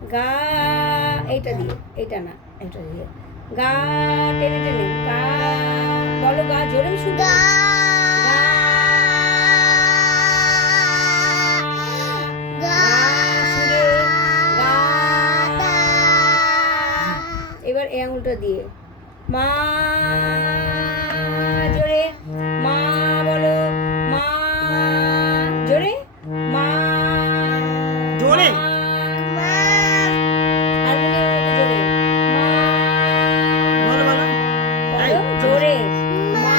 গা এইটা দিয়ে, এইটা না, এটা দিয়ে গা টেনে টেনে গা বলো, গা জোরে শুনতে এবার এই আঙুলটা দিয়ে মা জোরে মা বলো, মা জোরে মা জোরে বলো বলো জোরে মা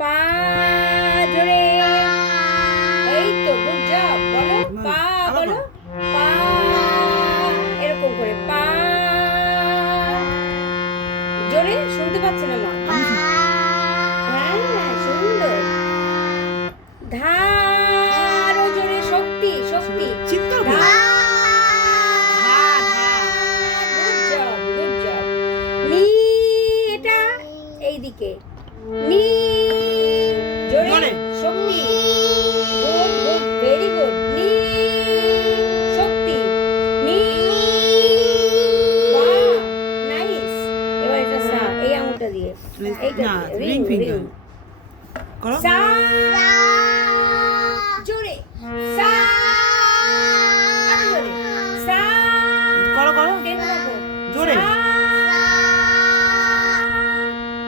পা জোরে এই তো গুড জব বলো পা বলো পা এরকম করে পা জোরে শুনতে পাচ্ছে না মা হ্যাঁ সুন্দর ধারো জোরে শক্তি শক্তি চিৎকার করো নি এটা এইদিকে নি জোরে শক্তি গুড গুড ভেরি গুড নি শক্তি নি বাহ নাইস এবার এটা সা এই আঙুলটা দিয়ে এইটা না, দিয়ে ring finger। করো সা জোরে সা আরো জোরে সা করো করো টেনে থাকো জোরে। সা।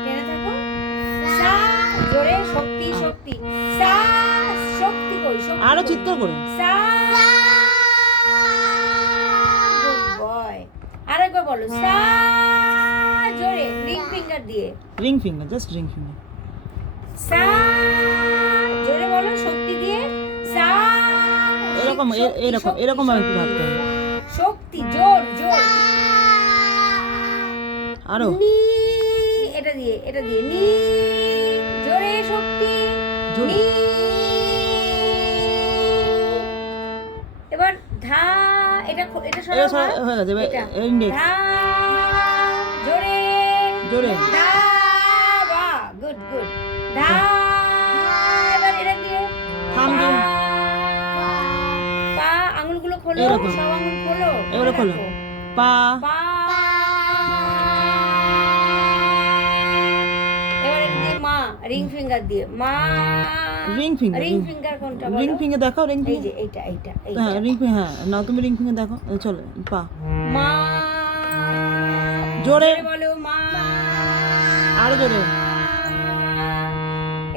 টেনে থাকো সা জোরে শক্তি শক্তি সা শক্তি কই শক্তি আরো কই। চিৎকার করো সা গুড বয় আরেকবার বলো সা জোরে রিং ফিঙ্গার দিয়ে ring finger just ring finger সা জোরে বলো শক্তি দিয়ে সা এরকম শক্তি, এরকম শক্তি, এরকম ভাবে শক্তি। ভাবতে হবে শক্তি জোর জোর আরো নি এটা দিয়ে নি জোরে শক্তি জোরে। নি এবার ধা এটা এটা সরাও সরা মা। হয়ে গেছে এটা। ইন্ডেক্স ধা জোরে জোরে। ধা বাহ গুড গুড ধা এবার এটা দিয়ে থাম দিয়ে। পা আঙুলগুলো খোলো এরকম। সব আঙুল খোলো এবারে খোলো পা পা এবার এটা দিয়ে মা রিং ফিঙ্গার দিয়ে মা রিং ফিঙ্গার রিং ফিঙ্গার কোনটা বলো রিং ফিঙ্গার দেখাও রিং এই ফিঙ্গার যে এইটা হ্যাঁ রিং ফিঙ্গার হ্যাঁ নাও তুমি রিং ফিঙ্গার দেখো চলো পা মা জোরে বলো মা আরো জোরে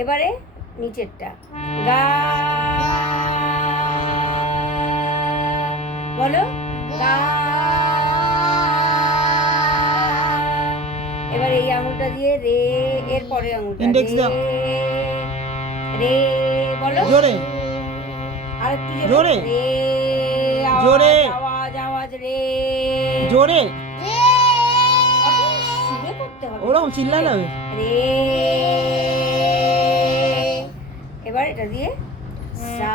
এবারে নিচেরটা গা বলো গা এবার এই আঙুলটা দিয়ে রে এর পরের আঙুলটা Index রে দাও। রে বলো জোরে আরেকটু জোরে। রে জোরে। আওয়াজ আওয়াজ রে জোরে অত সুরে করতে হবে ওরকম চিল্লালে হবে রে এবার এটা দিয়ে সা